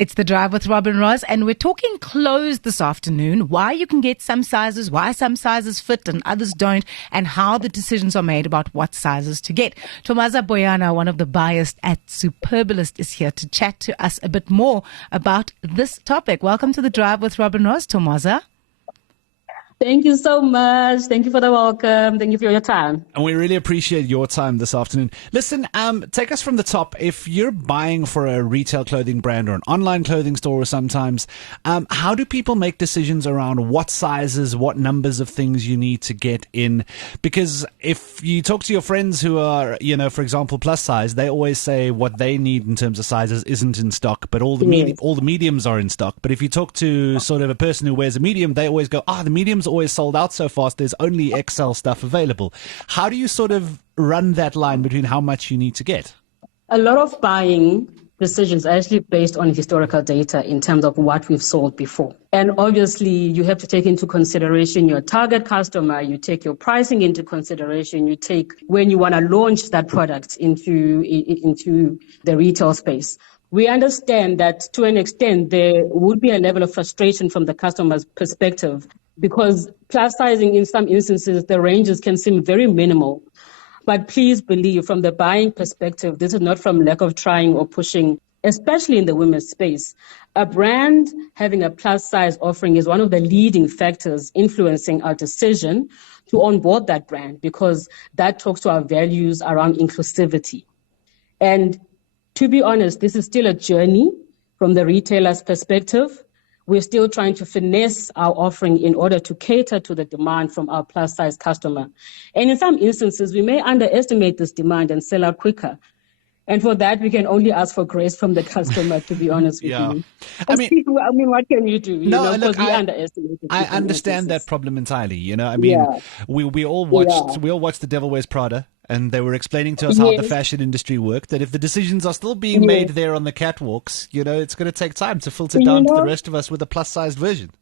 It's The Drive with Robin Ross, and we're talking clothes this afternoon, why you can get some sizes, why some sizes fit and others don't, and how the decisions are made about what sizes to get. Thomaza Boyana, one of the buyers at Superbalist, is here to chat to us a bit more about this topic. Welcome to The Drive with Robin Ross, Thomaza. Thank you so much. Thank you for the welcome. Thank you for your time. And we really appreciate your time this afternoon. Listen, take us from the top. If you're buying for a retail clothing brand or an online clothing store sometimes, how do people make decisions around what sizes, what numbers of things you need to get in? Because if you talk to your friends who are, for example, plus size, they always say what they need in terms of sizes isn't in stock, but all the mediums are in stock. But if you talk to sort of a person who wears a medium, they always go, the medium's always sold out so fast, there's only XL stuff available. How do you sort of run that line between how much you need to get? A lot of buying decisions are actually based on historical data in terms of what we've sold before. And obviously, you have to take into consideration your target customer, you take your pricing into consideration, you take when you want to launch that product into the retail space. We understand that to an extent, there would be a level of frustration from the customer's perspective because plus sizing in some instances, the ranges can seem very minimal. But please believe from the buying perspective, this is not from lack of trying or pushing, especially in the women's space. A brand having a plus size offering is one of the leading factors influencing our decision to onboard that brand because that talks to our values around inclusivity. And to be honest, this is still a journey from the retailer's perspective. We're still trying to finesse our offering in order to cater to the demand from our plus size customer. And in some instances, we may underestimate this demand and sell out quicker. And for that, we can only ask for grace from the customer, to be honest with you. I mean, what can you do? I understand that problem entirely. We all watched The Devil Wears Prada. And they were explaining to us how the fashion industry worked, that if the decisions are still being made there on the catwalks, it's going to take time to filter down to the rest of us with a plus-sized version.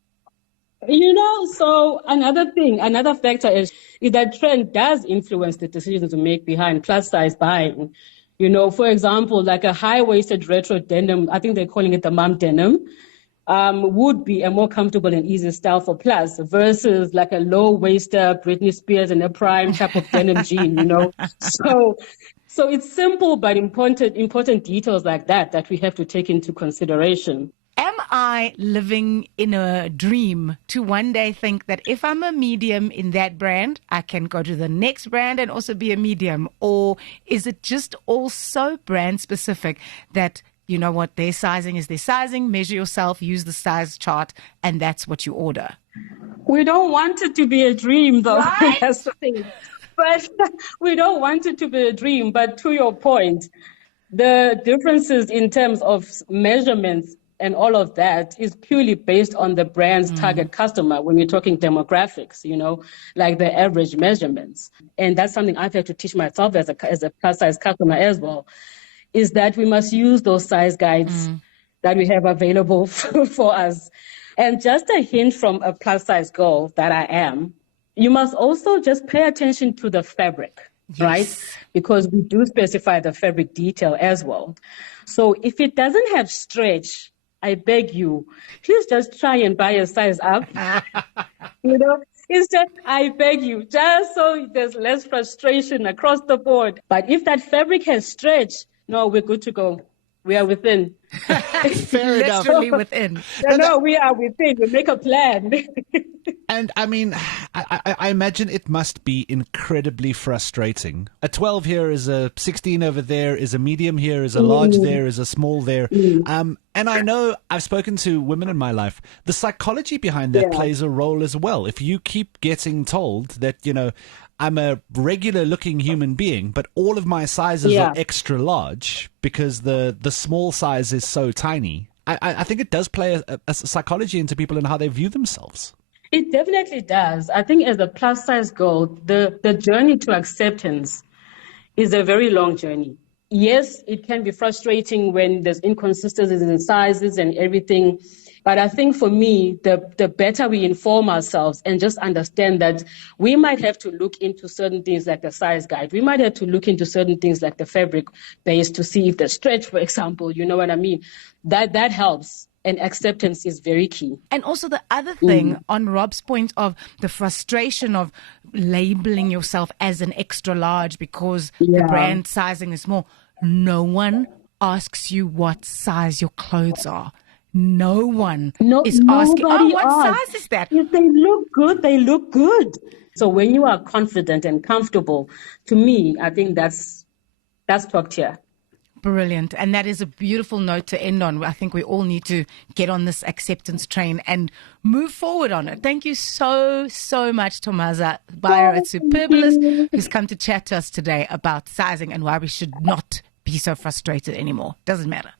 So another factor is that trend does influence the decisions we make behind plus-size buying. For example, like a high-waisted retro denim, I think they're calling it the mom denim, would be a more comfortable and easy style for plus versus like a low-waisted Britney Spears and a prime type of denim jean, So it's simple but important details like that we have to take into consideration. Am I living in a dream to one day think that if I'm a medium in that brand, I can go to the next brand and also be a medium? Or is it just all so brand specific that you know what, their sizing is their sizing, measure yourself, use the size chart, and that's what you order? We don't want it to be a dream, though. Right? That's the thing. But we don't want it to be a dream. But to your point, the differences in terms of measurements and all of that is purely based on the brand's target customer when you're talking demographics, like the average measurements. And that's something I've had to teach myself as a plus-size customer as well, is that we must use those size guides that we have available for us. And just a hint from a plus-size girl that I am, you must also just pay attention to the fabric, right? Because we do specify the fabric detail as well. So if it doesn't have stretch, I beg you, please just try and buy a size up. It's just, I beg you, just so there's less frustration across the board. But if that fabric has stretch, no, we're good to go. We are within. Fair enough. Literally within. No, we are within. We make a plan. And I mean, I imagine it must be incredibly frustrating. A 12 here is a 16 over there, is a medium here, is a large there, is a small there. And I know I've spoken to women in my life. The psychology behind that plays a role as well. If you keep getting told that, I'm a regular looking human being, but all of my sizes are extra large because the small size is so tiny. I think it does play a psychology into people and how they view themselves. It definitely does. I think as a plus size girl, the journey to acceptance is a very long journey. yes, it can be frustrating when there's inconsistencies in sizes and everything. But I think for me, the better we inform ourselves and just understand that we might have to look into certain things like the size guide. We might have to look into certain things like the fabric base to see if the stretch, for example, you know what I mean? That helps. And acceptance is very key. And also the other thing on Rob's point of the frustration of labeling yourself as an extra large because the brand sizing is small. No one asks you what size your clothes are. No one is asking, what size is that? If they look good, they look good. So when you are confident and comfortable, to me, I think that's top tier. Brilliant. And that is a beautiful note to end on. I think we all need to get on this acceptance train and move forward on it. Thank you so much, Thomaza Buyer at Superbalist, who's come to chat to us today about sizing and why we should not be so frustrated anymore. Doesn't matter.